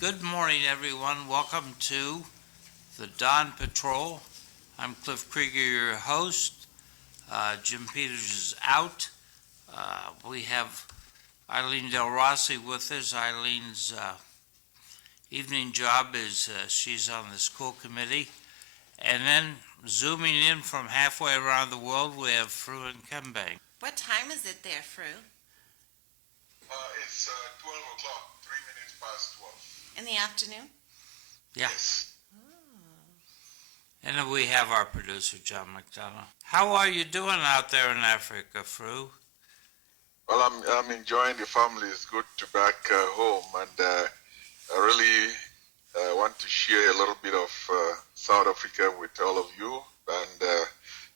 Good morning, everyone. Welcome to the Dawn Patrol. I'm Cliff Krieger, your host. Jim Peters is out. We have Eileen Del Rossi with us. Eileen's evening job is she's on the school committee. And then zooming in from halfway around the world, we have Fru and Kembang. What time is it there, Fru? It's 12 o'clock, 3 minutes past 12. In the afternoon? Yes. And then we have our producer, John McDonough. How are you doing out there in Africa, Fru? Well, I'm enjoying the family. It's good to be back home, and I really want to share a little bit of South Africa with all of you, and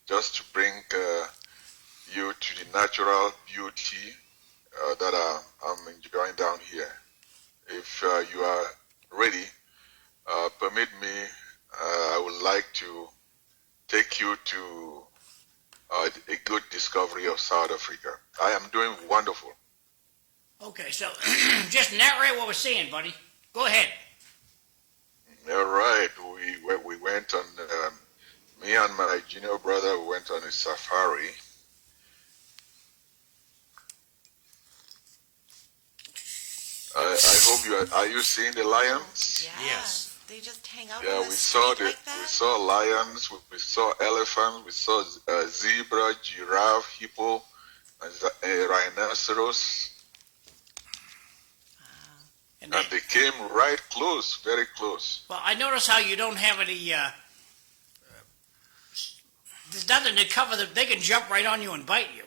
just to bring you to the natural beauty that I'm enjoying down here. If you are ready, permit me, I would like to take you to a good discovery of South Africa. I am doing wonderful. Okay, so just narrate what we're seeing, buddy. Go ahead. All right, we went on, me and my junior brother went on a safari. I hope are you seeing the lions? Yeah. Yes. They just hang out Yeah, on the we saw street like that? we saw lions, we saw elephants, we saw zebra, giraffe, hippo, and rhinoceros, And and they came right close, very close. well, I notice how you don't have any, there's nothing to cover them. They can jump right on you and bite you.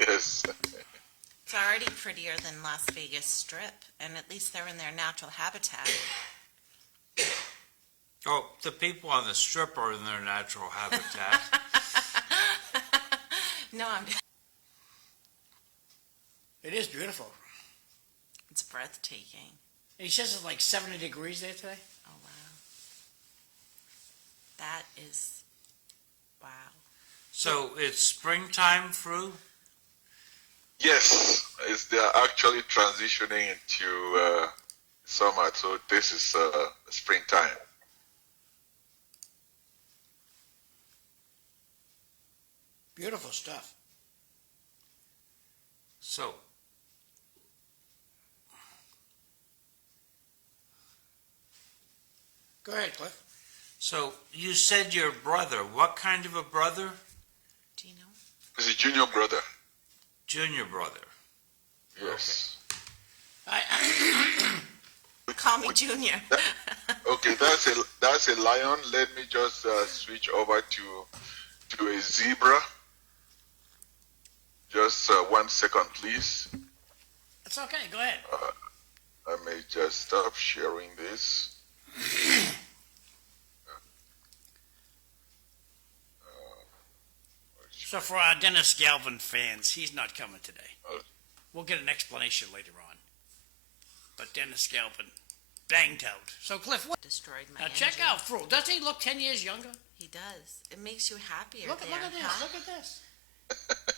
Yes. It's already prettier than Las Vegas Strip, and at least they're in their natural habitat. Oh, the people on the strip are in their natural habitat. No, It is beautiful. it's breathtaking. And he says it's like 70 degrees there today. Oh, wow. That is, wow. So it's springtime, Fru? Yes, they are actually transitioning into summer, so this is springtime. Beautiful stuff. So, Go ahead, Cliff. so you said your brother. What kind of a brother? Do you know? It's a junior brother. Junior brother. Yes. Call me Junior. Okay, that's a lion. Let me just switch over to a zebra. Just 1 second, please. That's okay. Go ahead. I may just stop sharing this. So for our Dennis Galvin fans, he's not coming today. Oh. We'll get an explanation later on. But Dennis Galvin banged out. So Cliff, what? Destroyed my Now check engine. out Fru. Doesn't he look 10 years younger? He does. It makes you happier Look there, at this. huh? Look at this.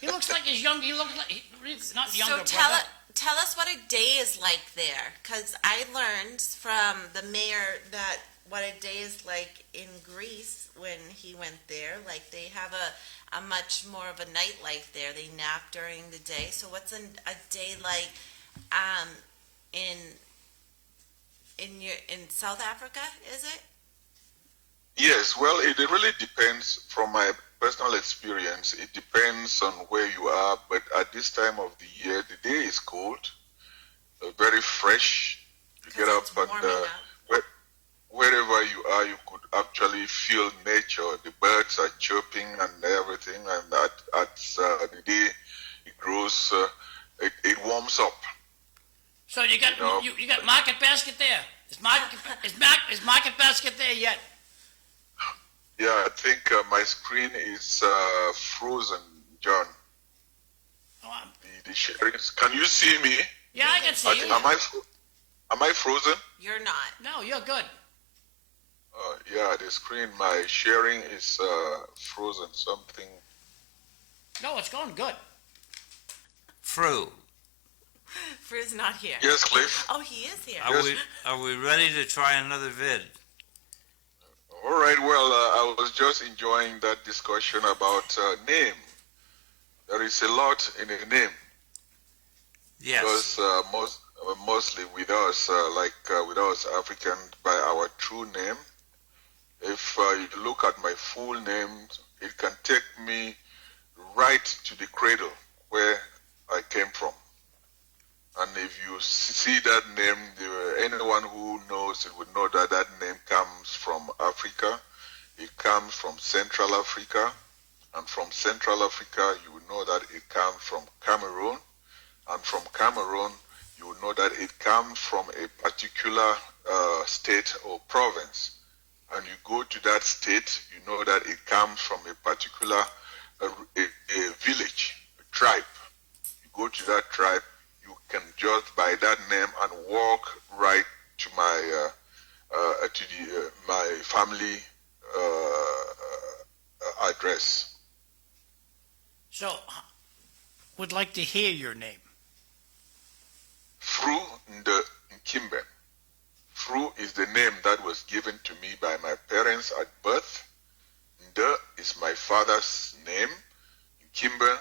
He looks like he's young. He looks like he's not younger. So brother. tell us what a day is like there, because I learned from the mayor that what a day is like in Greece when he went there. Like they have a much more of a nightlife there. They nap during the day. So what's a day like in South Africa? Is it? Yes, well, it really depends. From my personal experience, it depends on where you are, but at this time of the year, the day is cold, very fresh. You get up it's and warming up. wherever you are, you could actually feel nature. The birds are chirping and everything, and at the day it grows, it warms up. So you got you got Market Basket there. Is Market Basket there yet? Yeah, I think my screen is frozen, John. Oh, The sharing. Can you see me? yeah, I can see you. Am I frozen? You're not. No, you're good. Yeah, the screen, my sharing is frozen. Something. No, it's going good. Fru, Fru's not here. Yes, Cliff. Oh, he is here. are we ready to try another vid? All right. Well, I was just enjoying that discussion about name. There is a lot in a name. Yes. Because mostly with us, with us African, by our true name. If you look at my full name, it can take me right to the cradle where I came from. And if you see that name, anyone who knows it would know that that name comes from Africa. It comes from Central Africa. And from Central Africa, you would know that it comes from Cameroon. And from Cameroon, you would know that it comes from a particular state or province. And you go to that state, you know that it comes from a particular a village, a tribe. You go to that tribe, you can just by that name and walk right to my my family address. So, would like to hear your name. Fru Nde Nkimbe. Fru is the name that was given to me by my parents at birth. Nde is my father's name. Nkimbe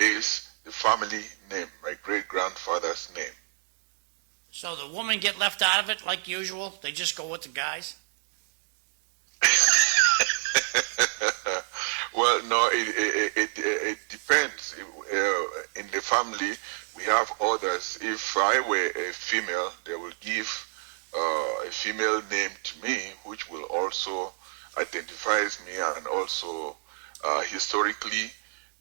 is the family name, my great-grandfather's name. So the women get left out of it like usual? They just go with the guys? Well, no, it depends. In the family, we have others. If I were a female, they will give a female name to me, which will also identifies me and also historically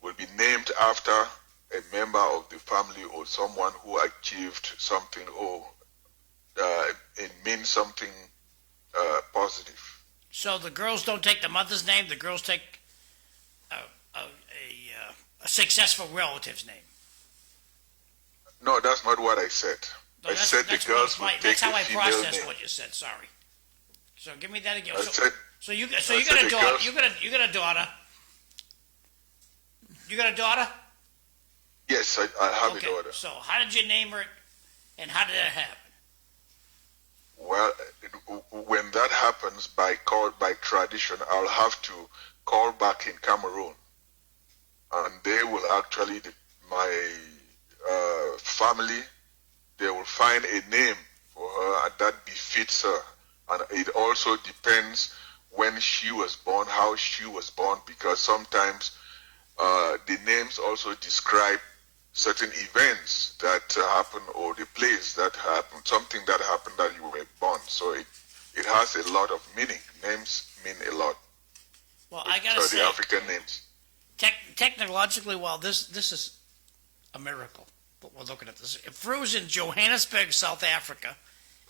will be named after a member of the family or someone who achieved something or it means something positive. So the girls don't take the mother's name, the girls take a successful relative's name. No, that's not what I said. No, I said the girls would take that's how a I female processed name. what you said. Sorry. So give me that again. I said, So you I got said a the daughter. girls- You got a daughter. You got a daughter. yes, I have Okay. a daughter. So how did you name her, and how did that happen? Well, when that happens by tradition, I'll have to call back in Cameroon, and they will actually my family they will find a name for her that befits her, and it also depends when she was born, how she was born, because sometimes the names also describe certain events that happen or the place that happened, something that happened that you were born. So it has a lot of meaning. Names mean a lot. Well, I gotta So say, the African names. technologically, well, this is a miracle. But we're looking at this. If Fru's in Johannesburg, South Africa,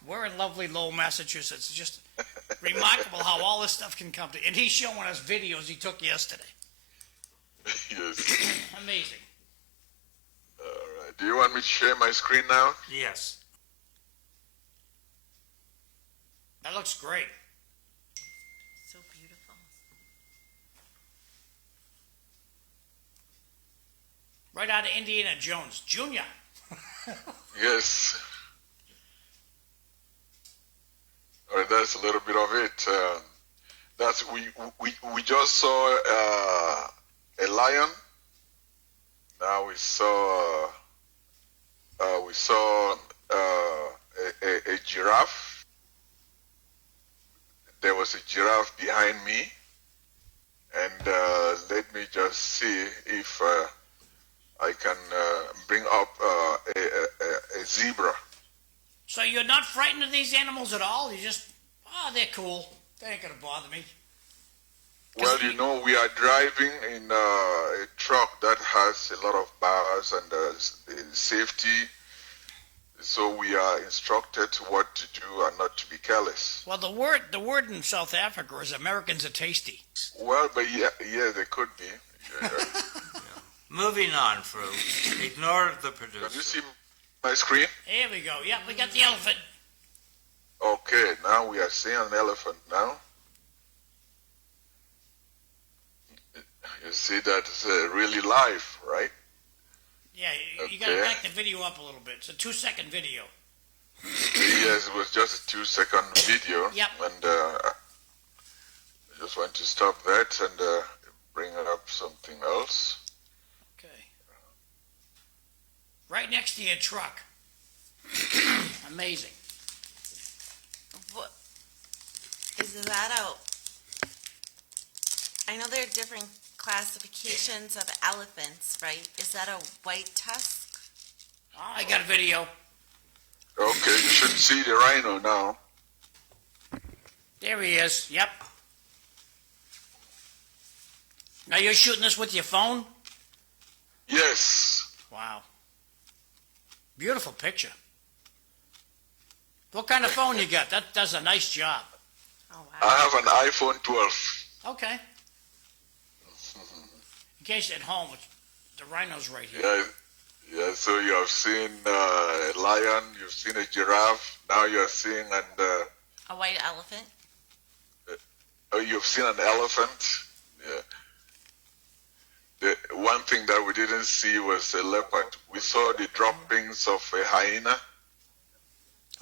we're in lovely Lowell, Massachusetts. It's just remarkable how all this stuff can come to. And he's showing us videos he took yesterday. Yes. Amazing. All right. Do you want me to share my screen now? Yes. That looks great. So beautiful. Right out of Indiana Jones Jr. Yes. All right, that's a little bit of it. That's we just saw a lion. Now we saw a giraffe. There was a giraffe behind me, and let me just see if I can bring up a zebra. So you're not frightened of these animals at all? You just, they're cool. They ain't gonna bother me. Well, you know, we are driving in a truck that has a lot of bars and safety So we are instructed what to do and not to be careless. Well, the word in South Africa is Americans are tasty. Well, but yeah, they could be. Yeah. Moving on, Fru. Ignore the Can you producer. see my screen? Here we go. Yeah, we got the elephant. Okay, now we are seeing an elephant now. You see that's really live, right? Yeah, you got to Okay. back the video up a little bit. It's a 2-second video. Yes, it was just a 2-second video. Yep. And I just want to stop that and bring up something else. Okay. Right next to your truck. Amazing. What is that I know there are different classifications of elephants, right? Is that a white tusk? Oh, I got a video. Okay, you should see the rhino now. There he is. Yep. Now you're shooting this with your phone? Yes. Wow. Beautiful picture. What kind of phone you got? That does a nice job. Oh I wow. have an iPhone 12. Okay. In case at home, the rhino's right here. Yeah, so you have seen a lion, you've seen a giraffe, now you're seeing A white elephant? you've seen an elephant. Yeah. The one thing that we didn't see was a leopard. We saw the droppings of a hyena.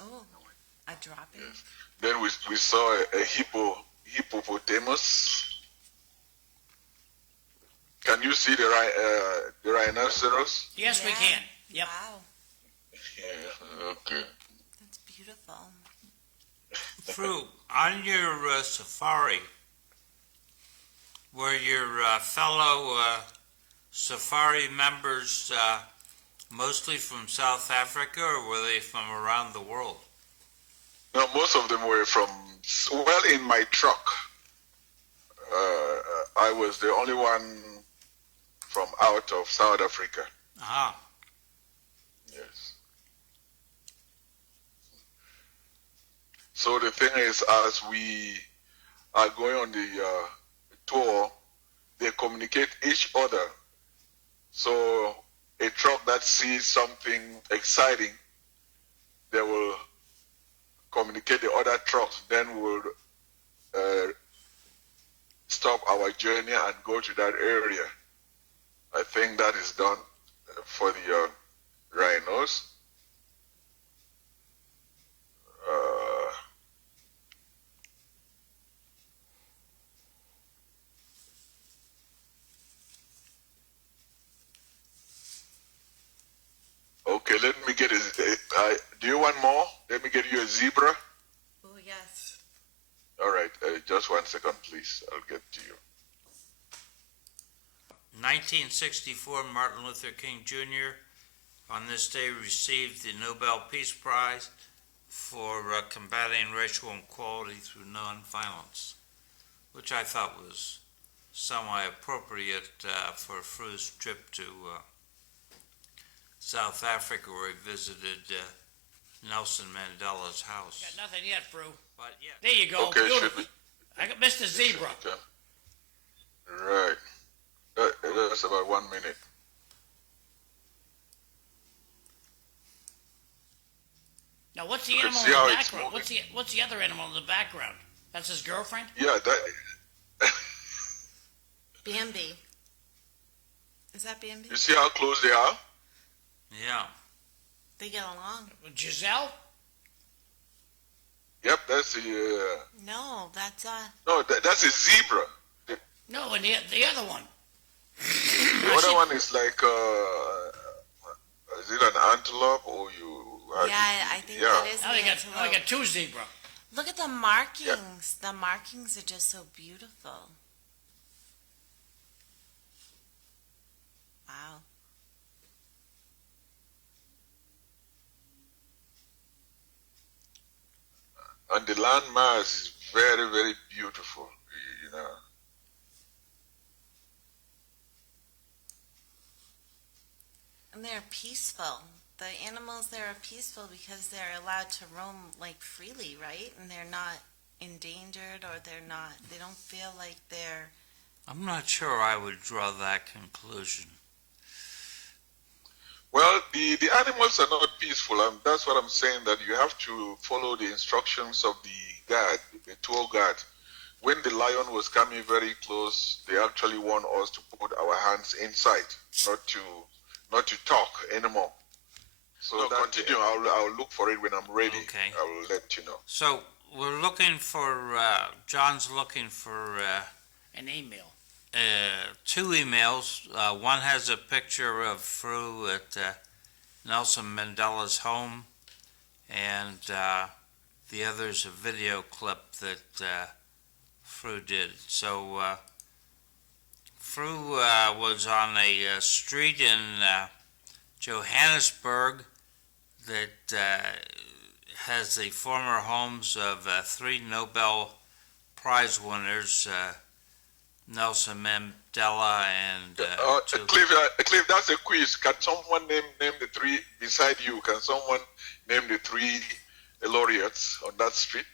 Oh, a dropping? Then we saw a hippopotamus. Can you see the rhinoceros? Yes, we Yeah. can. Yep. Wow, Yeah, okay. that's beautiful. Fru, on your safari, were your fellow safari members mostly from South Africa, or were they from around the world? No, most of them were from, well, in my truck. I was the only one from out of South Africa. Ah, Yes. So the thing is, as we are going on the tour, they communicate each other. So a truck that sees something exciting, they will communicate the other trucks, then we'll stop our journey and go to that area. I think that is done for the rhinos. Okay, let me get do you want more? Let me get you a zebra. Oh, yes. All right, just 1 second, please. I'll get to you. 1964, Martin Luther King Jr. on this day received the Nobel Peace Prize for combating racial inequality through nonviolence, which I thought was somewhat appropriate for Fru's trip to South Africa, where he visited Nelson Mandela's house. Got nothing yet, Fru. But yeah, There you go. Okay, Beautiful. I got Mr. Zebra. Okay. Right. That's about 1 minute. Now, what's the You can animal see in how the it's background? moving. What's the other animal in the background? That's his girlfriend? Yeah, that. Bambi. Is that Bambi? You see how close they are? yeah. They get along. Giselle? Yep, that's the. No, that's No, that's a zebra. No, and the other one. The other one is like. Is it an antelope or you? yeah, I think yeah. that is Now the they antelope. got two zebra. Look at the markings. The markings are just so beautiful. Wow. And the landmass is very, very beautiful. You know. And they're peaceful. the animals there are peaceful because they're allowed to roam like freely, right? And they're not endangered, or they don't feel like they're. I'm not sure I would draw that conclusion. Well, the animals are not peaceful. That's what I'm saying, that you have to follow the instructions of the guard, the tour guide. When the lion was coming very close, they actually warned us to put our hands inside, not to talk anymore. So continue. I'll look for it when I'm ready. Okay. I will let you know. So we're looking for, John's looking for An email. two emails. One has a picture of Fru at Nelson Mandela's home, and the other's a video clip that Fru did. So Fru was on a street in Johannesburg that has the former homes of three Nobel Prize winners, Nelson Mandela and Cliff, that's a quiz. Can someone name the three beside you? Can someone name the three laureates on that street?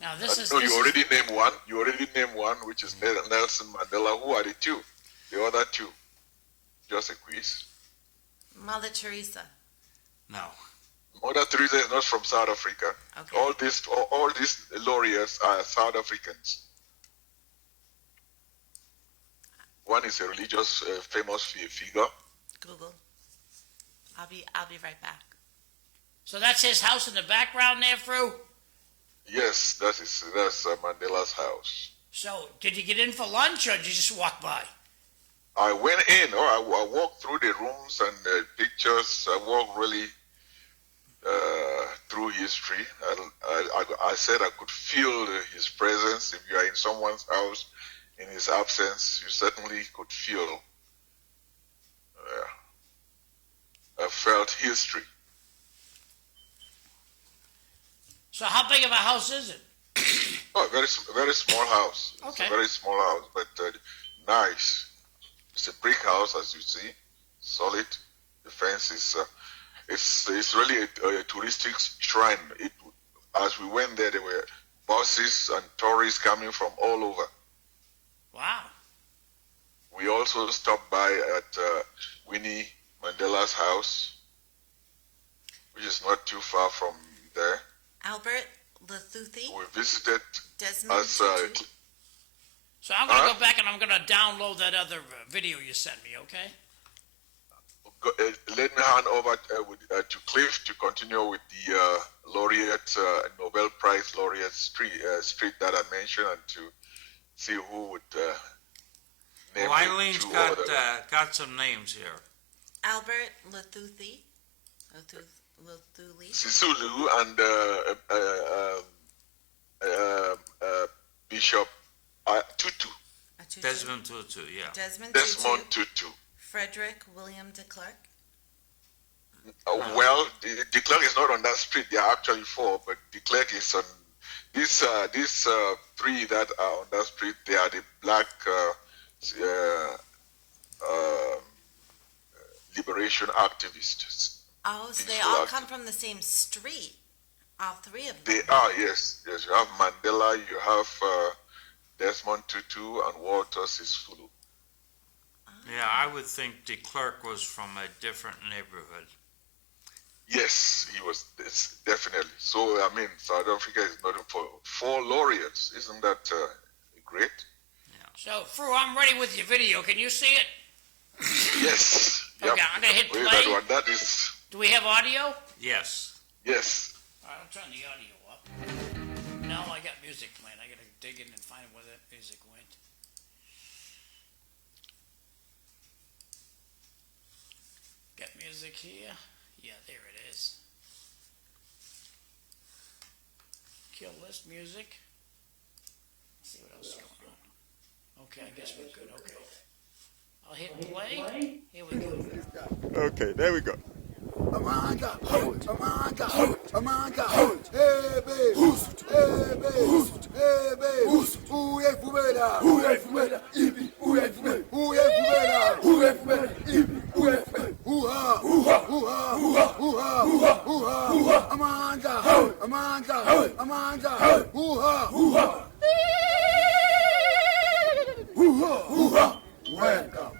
Now this is. No, you already named one. You already named one, which is Nelson Mandela. Who are the two? The other two. Just a quiz. Mother Teresa. no. Mother Teresa is not from South Africa. Okay. All these laureates are South Africans. One is a religious, famous figure. Google. I'll be right back. So that's his house in the background there, Fru? Yes, that's Mandela's house. So did you get in for lunch, or did you just walk by? I went in, I walked through the rooms and the pictures. I walked really through history. I said I could feel his presence. If you are in someone's house in his absence, you certainly could feel. I felt history. So how big of a house is it? Oh, very small house. Okay. It's a very small house, but nice. It's a brick house, as you see, solid. The fence is. It's really a touristic shrine. As we went there were buses and tourists coming from all over. Wow. We also stopped by at Winnie Mandela's house, which is not too far from there. Albert Lethuthi. We visited Desmond as Tutu. So I'm going to go back and I'm going to download that other video you sent me, okay? let me hand over to Cliff to continue with the laureate, Nobel Prize laureate street that I mentioned, and to see who would name Well, Eileen's two got other- got some names here. Albert Lethuthi. Lethuthi. Sisulu and Bishop Tutu. Desmond Tutu, yeah. Desmond Desmond Tutu. Tutu. Frederick William de Klerk. Well, de Klerk is not on that street. There are actually four, but de Klerk is on these three that are on that street. They are the black liberation activists. Oh, so they Peaceful all act- come from the same street. All three of them. They are, yes. You have Mandela, you have Desmond Tutu, and Walter Sisulu. Yeah, I would think de Klerk was from a different neighborhood. Yes, he was. It's definitely. So, I mean, South Africa is noted for four laureates. Isn't that great? So, Fru, I'm ready with your video. Can you see it? Yes. Okay, I'm going to hit Wait, play. that one. That is. Do we have audio? Yes. Yes. All right, I'll turn the audio up. Now I got music playing. I got to dig in and find where that music went. Got music here. Yeah, there it is. Kill this music. Let's see what else is going on. Okay, I guess we're good. Okay. I'll hit play. Here we go. Okay, there we go. Amanda, Amanda, Amanda, hey babe, hey babe, hey babe, who is Fumela, who is Fumela, Ibi, who is Fumela, who is Fumela, who is Fumela, Ibi. hoo-ha, Amanda, Amanda, Amanda, hoo-ha, hoo-ha. Hoo-ha, hoo-ha. Welcome.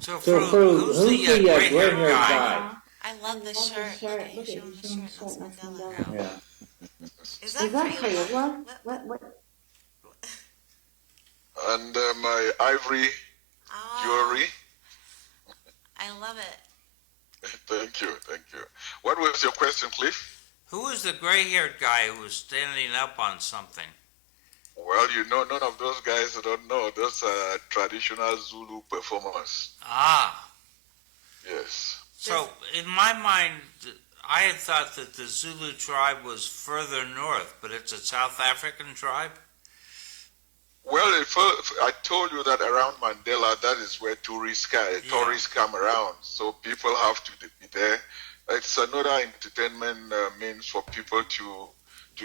So, So, who's the gray-haired guy? I love the shirt. Look at you showing the shirt, Nelson Mandela. Yeah. Is that Cradle? What? And my ivory Oh, jewelry. I love it. Thank you, thank you. What was your question, Cliff? Who was the gray-haired guy who was standing up on something? Well, you know, none of those guys don't know. Those are traditional Zulu performers. Ah, Yes. so in my mind, I had thought that the Zulu tribe was further north, but it's a South African tribe? Well, I told you that around Mandela, that is where tourists come around. So people have to be there. It's another entertainment means for people to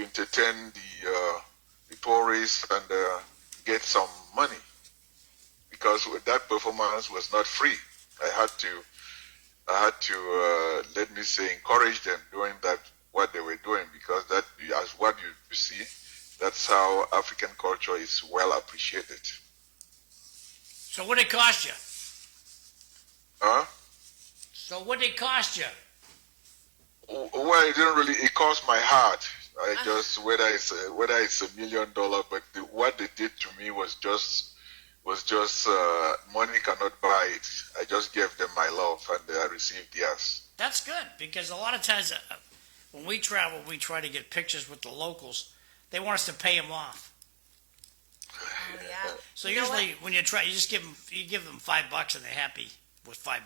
entertain the tourists and get some money. Because that performance was not free. I had to let me say encourage them doing that what they were doing, because that, as what you see, that's how African culture is well appreciated. So what did it cost you? Huh? So what did it cost you? Well, it didn't really. It cost my heart. I just whether it's $1 million, but what they did to me was just money cannot buy it. I just gave them my love, and I received theirs. That's good, because a lot of times when we travel, we try to get pictures with the locals. They want us to pay them off. Oh, yeah. So You know usually when you try, you just give them $5 and they're happy with $5.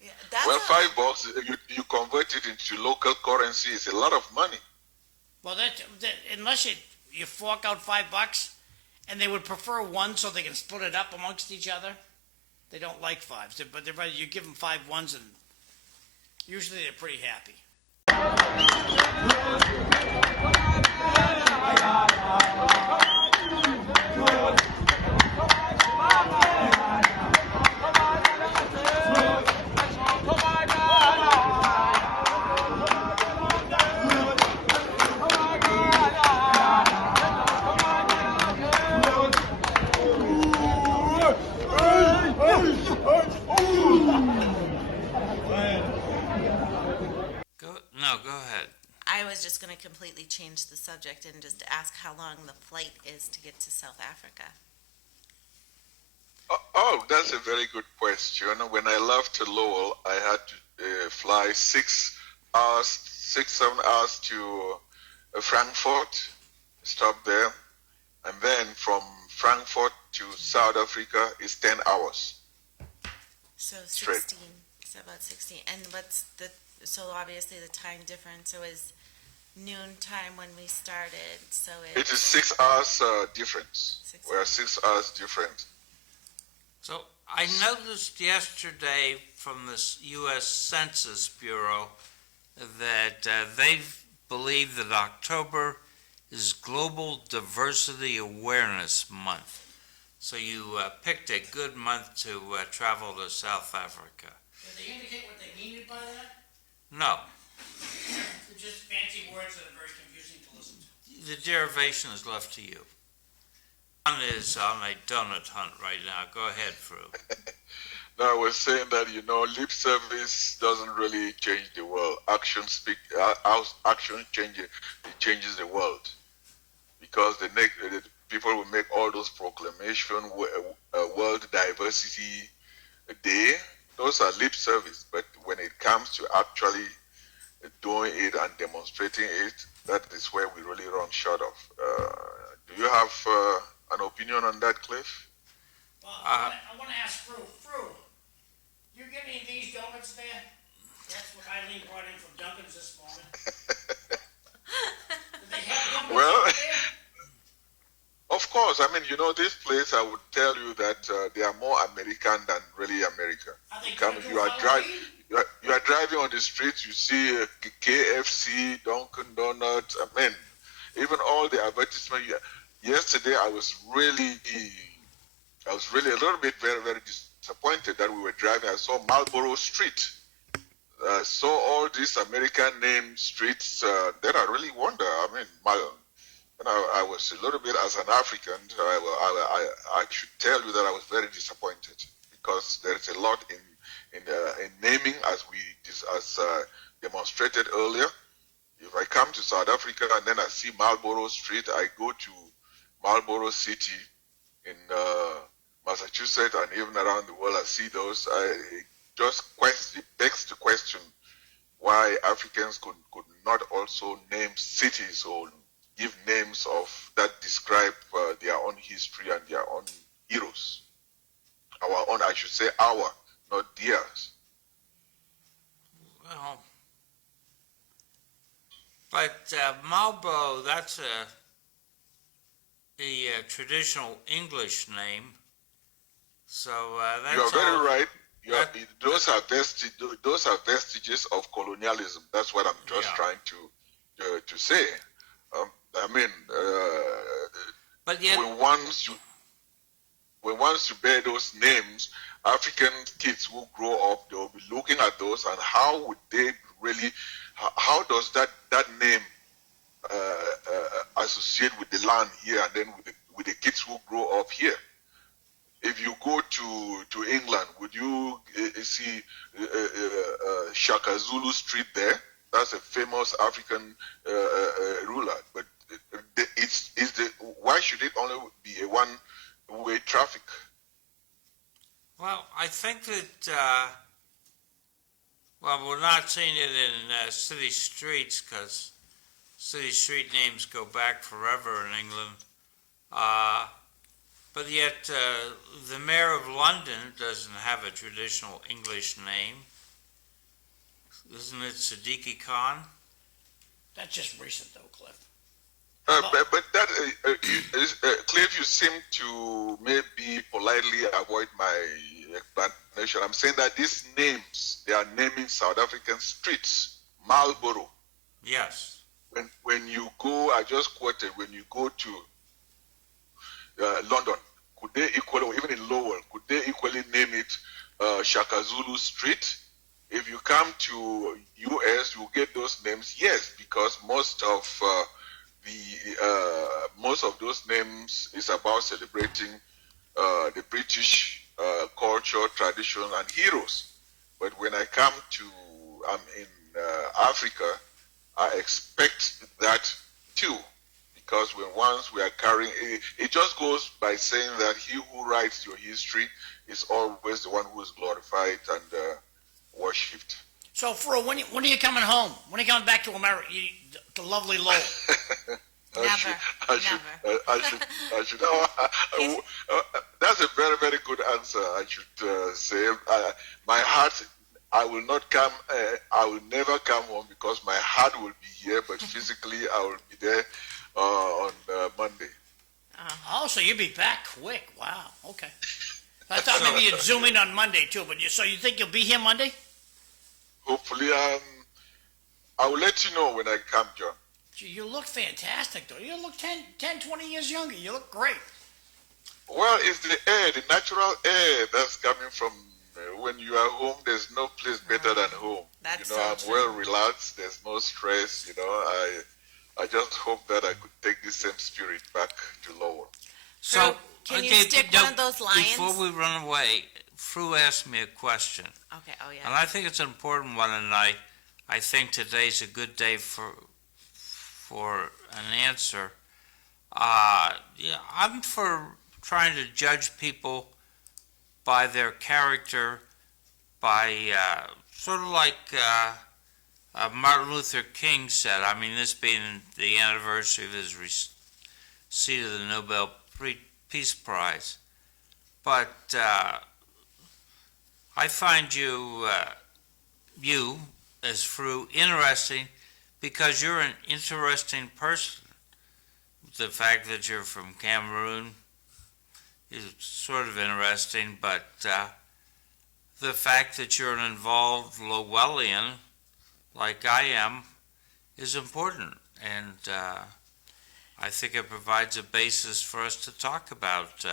Yeah, that's Well, a- $5 you convert it into local currency is a lot of money. Well, that unless you fork out $5, and they would prefer one so they can split it up amongst each other. They don't like fives, but they're rather you give them 5 ones, and usually they're pretty happy. Go ahead. I was just going to completely change the subject and just ask how long the flight is to get to South Africa. Oh, that's a very good question. When I left Lowell, I had to fly 6 hours, 7 hours to Frankfurt, stop there, and then from Frankfurt to South Africa is 10 hours. So Straight. 16. So about 16. And so obviously the time difference, so is noon time when we started, so It is 6 hours difference. 6 We are 6 hours different. So I noticed yesterday from the U.S. Census Bureau that they believe that October is Global Diversity Awareness Month. So you picked a good month to travel to South Africa. Did they indicate what they mean by that? No, They're just fancy words that are very confusing to listen to. the derivation is left to you. John is on a donut hunt right now. Go ahead, Fru. No, I was saying that, lip service doesn't really change the world. Action changes the world. Because the people will make all those proclamations, World Diversity Day. Those are lip service. But when it comes to actually doing it and demonstrating it, that is where we really run short of. Do you have an opinion on that, Cliff? Well, I want to ask Fru. You get any of these donuts there? That's what Eileen brought in from Dunkin's this morning. Do they have donuts Well, over there? Of course. I mean, this place, I would tell you that they are more American than really America. Are they going to You are Halloween? you are driving on the streets, you see KFC, Dunkin' Donuts. I mean, even all the advertisement. Yesterday, I was really a little bit very, very disappointed that we were driving. I saw Marlborough Street. saw all these American named streets, then I really wonder. I mean, when I was a little bit as an African, I should tell you that I was very disappointed because there is a lot in naming as demonstrated earlier. If I come to South Africa and then I see Marlborough Street, I go to Marlborough City in Massachusetts and even around the world, I see those. It begs the question why Africans could not also name cities or give names of that describe their own history and their own heroes. Our own, I should say our, not theirs. Well, but Marlborough, that's a traditional English name. So that's You are very all, right. Those are vestiges of colonialism. That's what I'm just trying to say. I mean, but yet, when once you bear those names, African kids who grow up, they will be looking at those and how would they really? How does that name associate with the land here and then with the kids who grow up here? If you go to England, would you see Shaka Zulu Street there? That's a famous African ruler. But why should it only be a one-way traffic? well, I think that, well, we're not seeing it in city streets because city street names go back forever in England. But yet, the mayor of London doesn't have a traditional English name. Isn't it Siddiqui Khan? That's just recent, though, Cliff. But that, Cliff, you seem to maybe politely avoid my explanation. I'm saying that these names, they are naming South African streets. Marlborough. Yes. When you go, I just quoted, when you go to London, could they equally, or even in Lowell, could they equally name it Shaka Zulu Street? If you come to US, you get those names. Yes, because most of those names is about celebrating the British culture, tradition, and heroes. But when I come to in Africa, I expect that too. Because once we are carrying, it just goes by saying that he who writes your history is always the one who is glorified and worshipped. So, Fro, when are you coming home? When are you coming back to America, to lovely Lowell? I should. That's a very, very good answer. I should say, my heart. I will not come. I will never come home because my heart will be here, but physically I will be there on Monday. Oh, so you'll be back quick. Wow. Okay. I thought maybe you'd zoom in on Monday too, but so you think you'll be here Monday? Hopefully, I will let you know when I come, John. Gee, you look fantastic, though. You look 10, 20 years younger. You look great. Well, it's the air, the natural air that's coming from when you are home. There's no place better than home. That's I'm so true. well relaxed. There's no stress. I just hope that I could take this same spirit back to Lowell. So, can you stick one of those lions? Before we run away, Fru asked me a question. Okay. Oh yeah. And I think it's an important one, and I think today's a good day for an answer. I'm for trying to judge people by their character, by sort of like Martin Luther King said. I mean, this being the anniversary of his receipt of the Nobel Peace Prize. But I find you as Fru interesting because you're an interesting person. The fact that you're from Cameroon is sort of interesting, but the fact that you're an involved Lowellian, like I am, is important. And I think it provides a basis for us to talk about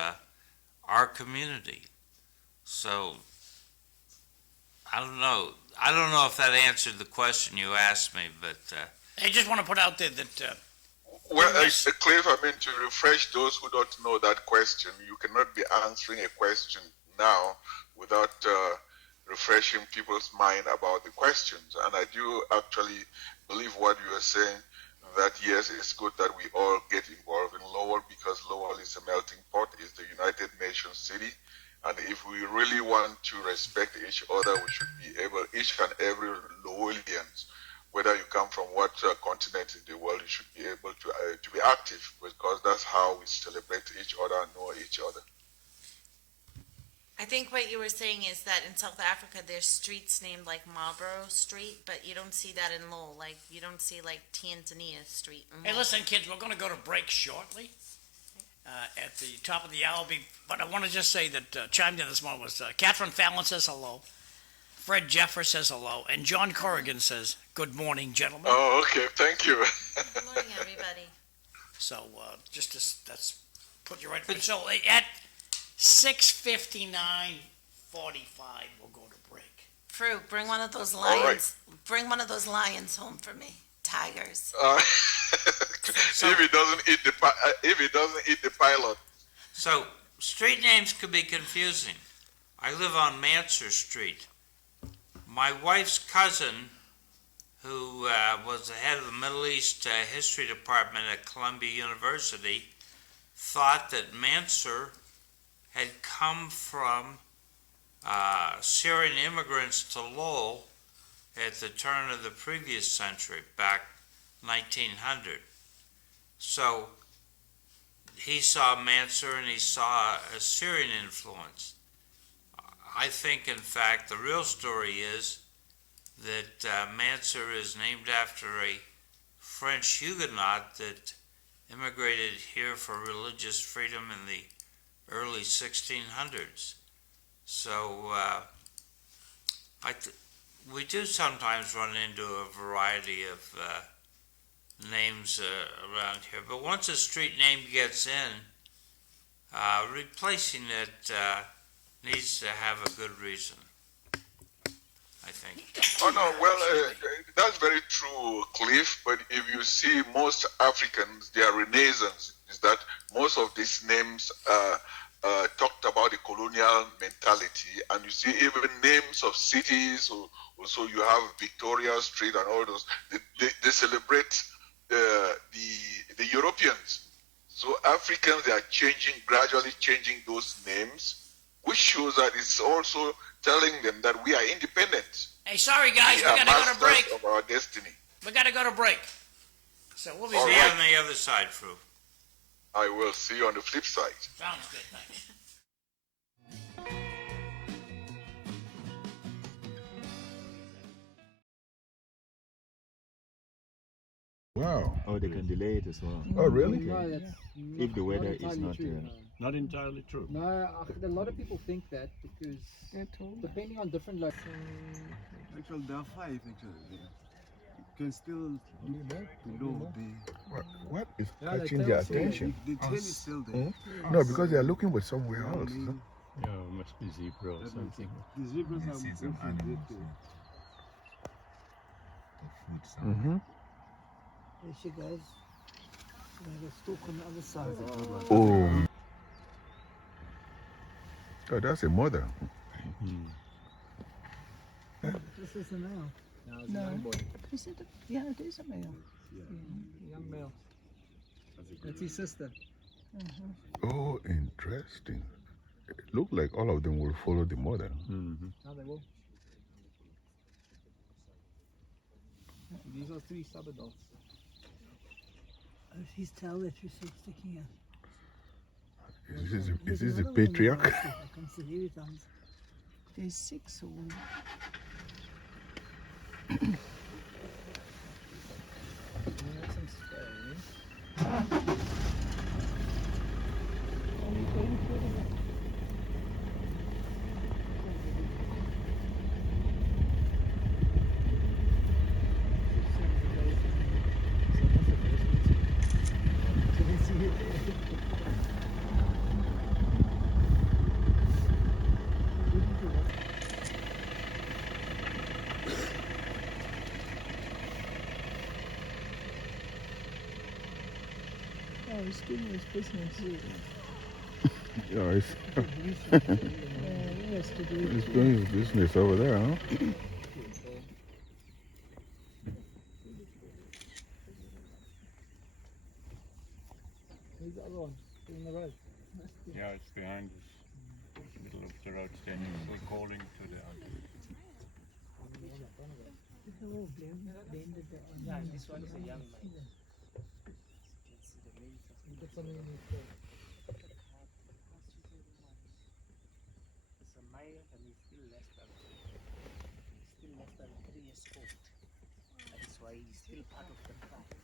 our community. So, I don't know. I don't know if that answered the question you asked me, but I just want to put out there that Well, Yes. Cliff, I mean, to refresh those who don't know that question, you cannot be answering a question now without refreshing people's mind about the questions. And I do actually believe what you are saying, that yes, it's good that we all get involved in Lowell, because Lowell is a melting pot, is the United Nations city. And if we really want to respect each other, we should be able, each and every Lowellians, whether you come from what continent in the world, you should be able to be active, because that's how we celebrate each other and know each other. I think what you were saying is that in South Africa there's streets named like Marlborough Street, but you don't see that in Lowell. Like you don't see like Tanzania Street. In Hey, Lowell. listen, kids, we're going to go to break shortly. At the top of the hour, but I want to just say that chimed in this morning was Catherine Fallon says hello, Fred Jeffers says hello, and John Corrigan says, good morning, gentlemen. Oh, okay, thank you. Good morning, everybody. So just to, that's put you right. So at 6:59:45, we'll go to break. Fruit, bring one of those right. lions. Bring one of those lions home for me. Tigers. If he doesn't eat the pilot. so street names could be confusing. I live on Mansur Street. My wife's cousin, who was the head of the Middle East History Department at Columbia University, thought that Mansur had come from Syrian immigrants to Lowell at the turn of the previous century, back 1900. So he saw Mansur and he saw a Syrian influence. I think, in fact, the real story is that Mansur is named after a French Huguenot that immigrated here for religious freedom in the early 1600s. So we do sometimes run into a variety of names around here, but once a street name gets in, replacing it needs to have a good reason, I think. Oh no, well, that's very true, Cliff. But if you see most Africans, their renaissance is that most of these names talked about the colonial mentality, and you see even names of cities. So you have Victoria Street and all those. They celebrate the Europeans. So Africans, they are gradually changing those names, which shows that it's also telling them that we are independent. Hey, sorry guys, We we are got to go to masters break. of our destiny. We got to go to break. So we'll be All See back. you on the other side, Fru. I will see you on the flip side. Sounds good, thanks. Wow. Oh, they can delay it as well. Oh, really? No, that's If the weather is entirely not, true, Not entirely true. no. A lot of people think that because depending on different Actually, there are five actually. There. You can still look below What is Yeah, they catching tell their us attention? the tail is still there. No, because they are looking for somewhere I else. mean, Yeah, must be zebra or that something. the zebras are both there too. Mm-hmm. There she goes. There's a stalk on the other side. Oh. Oh, that's a mother. This is a male. No. Is it? Yeah, it is a male. Young male. That's his sister. Oh, interesting. It looks like all of them will follow the mother. Mm-hmm. Now they will. These are 3 subadults. Oh, his tail that you see sticking out. Is this a patriarch? I can see here it is. There's 6 or That's some space. Oh, he's doing his business. Yeah, it's, He has to do he's it. doing his business over there, huh? Who's the other one? In the road. Yeah, it's behind us. Middle of the road standing, we're calling to the Yeah, this one is a young man. Get something in his throat. It's a male and he's still less than 3 years old. That's why he's still part of the tribe.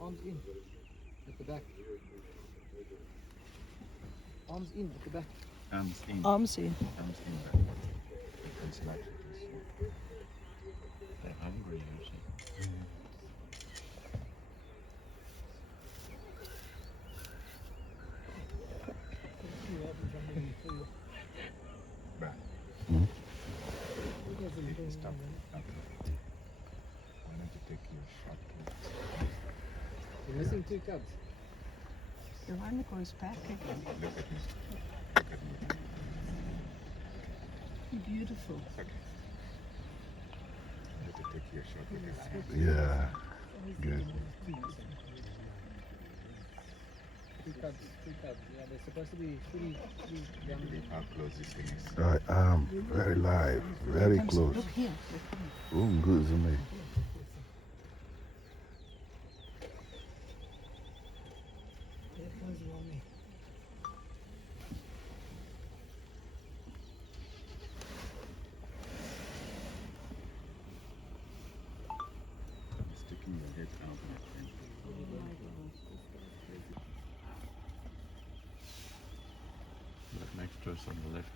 Arms in at the back. Arms in at the back. arms in. Arms in. Arms in back. It's like they're hungry, you see. Back. Stop. Why don't you take your shot? You're missing 2 cubs. The one goes back again. Look at me. Look at me. Beautiful. Okay. You have to take your shot with this. Yeah, good. 2 cubs. Yeah, they're supposed to be pretty young. How close this thing is. I am very live, very close. Look here. Oh, good to me. There comes Ronnie. Sticking your head out. Right next to us on the left.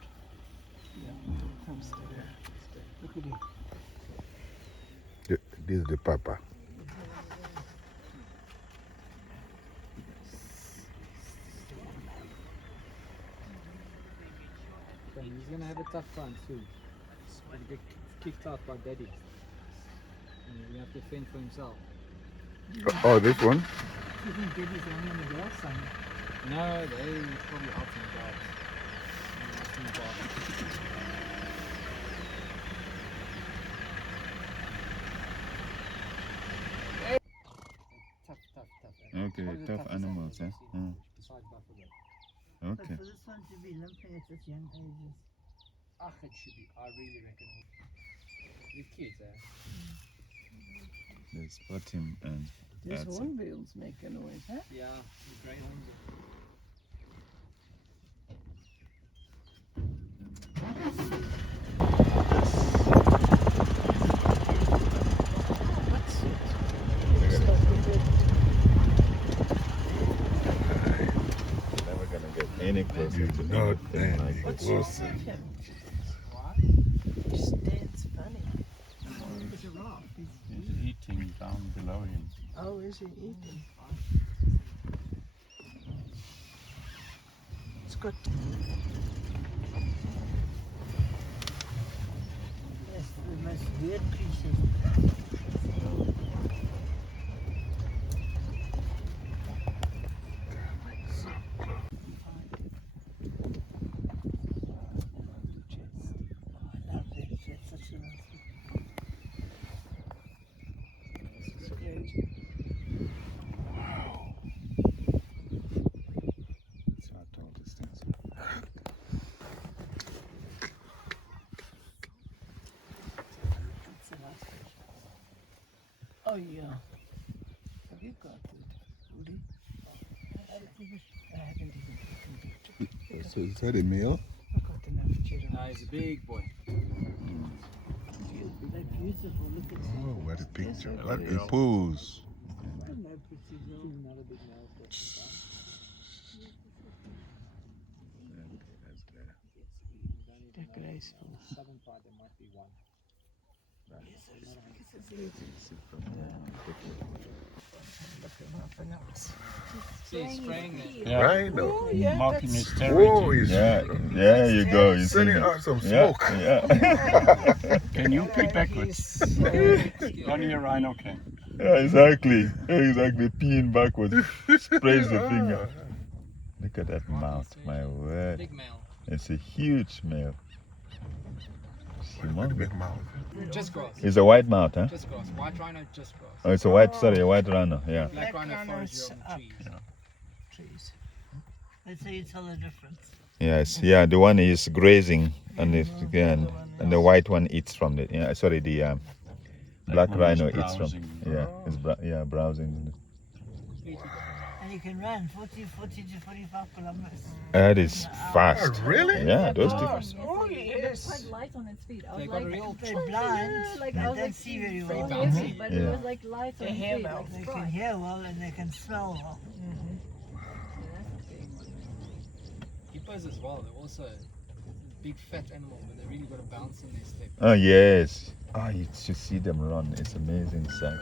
Comes there. Look at him. This is the papa. So he's gonna have a tough time soon. He's gonna get kicked out by daddy. And he's gonna have to fend for himself. Oh, this one? You think Daddy's running in the grass somewhere? No, they probably out in the grass. Out in the park. Tough. Okay, One of the tough toughest animals, I've eh? seen, besides buffalo. But Okay. for this one to be limping at this young age is It should be. I really reckon. The kids, They spot him and These that's it. hornbills make a noise, huh? Yeah, the greyhounds. What's Never gonna get any closer to Not anything like any this. closer. him? Why? He stands funny. it's a rock. He's eating down below him. Oh, is he eating? It's got That's the most weird creature. I love that. That's such a nice That's how tall this thing is. It's a nice fish. Oh yeah. Have you got it, Woody? I haven't even eaten it. So is that a meal? I've got enough cheddar. No, he's a big boy. They're beautiful. Look at Oh, what a picture. Yes, What it a is. pose. Hello, pretty girl. Another big male. Okay, that's better. They're graceful. Southern part, there might be one. See, spraying it. Yeah. Rhino. Marking his Oh, territory. he's Yeah, there you go. You see sending it. out some Yeah, smoke. yeah. Can you pee backwards? Only a rhino can. Yeah, exactly. Exactly. Peeing backwards. Sprays the finger. Look at that mouth, my word. Big male. It's a huge male. With a big mouth. Just grass. It's a white mouth, huh? Just grass. White rhino, just grass. Oh, it's a white, sorry, a white rhino, yeah. Black rhino rhino forages is on the up. trees. Trees. That's how you tell the difference. Yes, yeah, the one is grazing and and the white one eats from the, yeah, sorry, the black rhino eats from, yeah, it's browsing. And you can run 40 to 45 kilometers. That is fast. Oh, really? Yeah, those two. Oh, yes. Quite light on its feet. I was They got like, a real They're blind. like They I was don't like, see very so well. heavy, but Yeah. it was like light on They its hear feet. well. Like They Sprite. can hear well and they can smell well. Hippos as well. They're also big fat animals, but they really got to bounce in their step. Oh, yes. Oh, you should see them run. It's amazing sight.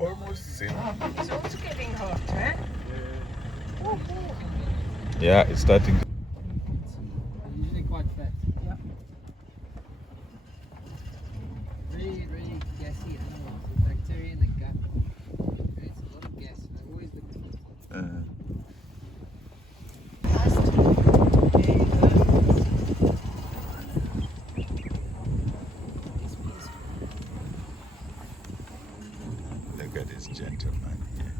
Almost same. It's also getting hot, huh? Yeah, it's starting to. They're usually quite fat. Yeah. Really, really gassy animals. The bacteria in the gut creates a lot of gas. They're always looking. Look at this gentleman here.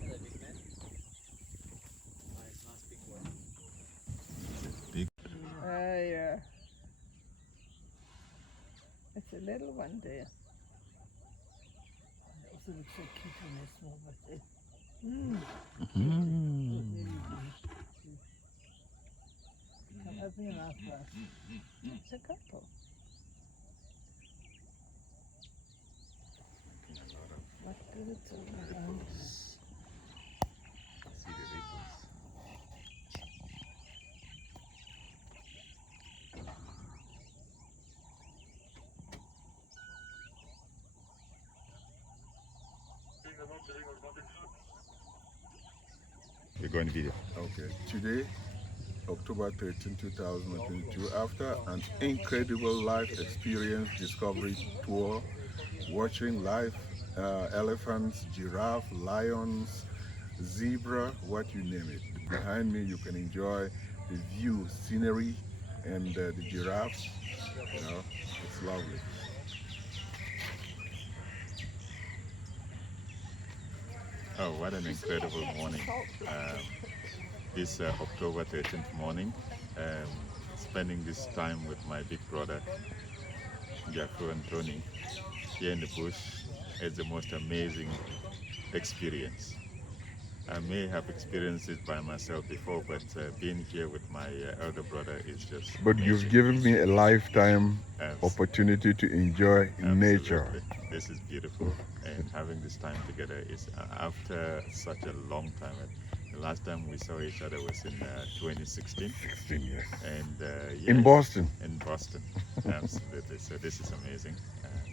Hello, big man. Nice big one. Yeah. It's a little one there. It also looks so cute when they're small, but it, come open your mouth for us. It's a couple. What good it's all around. We're going to video. Okay, today, October 13, 2022, after an incredible life experience discovery tour, watching live elephants, giraffe, lions, zebra, what you name it. Behind me, you can enjoy the view, scenery, and the giraffes. You know, it's lovely. Oh, what an incredible morning. This October 13th morning, spending this time with my big brother, Jafro and Tony, here in the bush. It's the most amazing experience. I may have experienced it by myself before, but being here with my elder brother is just But amazing. you've given me a lifetime opportunity to enjoy nature. Absolutely. This is beautiful, and having this time together is after such a long time. The last time we saw each other was in 2016. 16 years. And In yes, Boston. In Boston, absolutely. So this is amazing.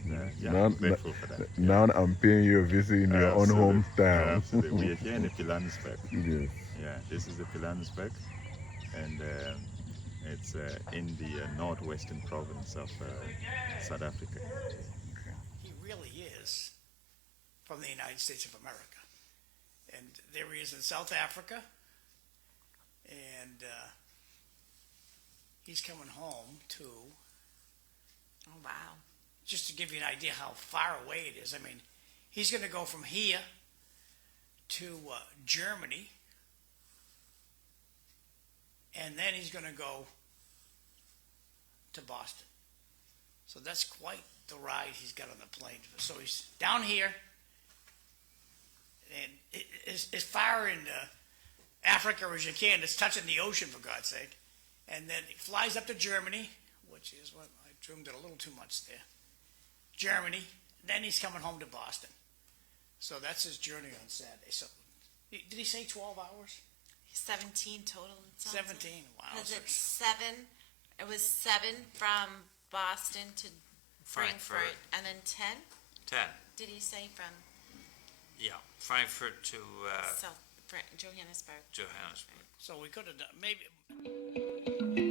And, yeah, Now, I'm grateful for that. now I'm paying you a visit in your own Absolutely. hometown. Absolutely. We are here in the Pilanesberg. Yes. Yeah, this is the Pilanesberg, and it's in the northwestern province of South Africa. He really is from the United States of America. And there he is in South Africa. And he's coming home to, Oh, wow. just to give you an idea how far away it is. I mean, he's going to go from here to Germany. And then he's going to go to Boston. So that's quite the ride he's got on the plane. So he's down here, and as far in Africa as you can. It's touching the ocean, for God's sake. And then he flies up to Germany, which is what I zoomed it a little too much there. Germany. Then he's coming home to Boston. So that's his journey on Saturday. So did he say 12 hours? 17 total. It sounds 17. like. Wow. Because So it's 7 It was 7 from Boston to Frankfurt, and then 10? 10, Did he say from yeah, Frankfurt to Johannesburg? Johannesburg. So we could have done, maybe,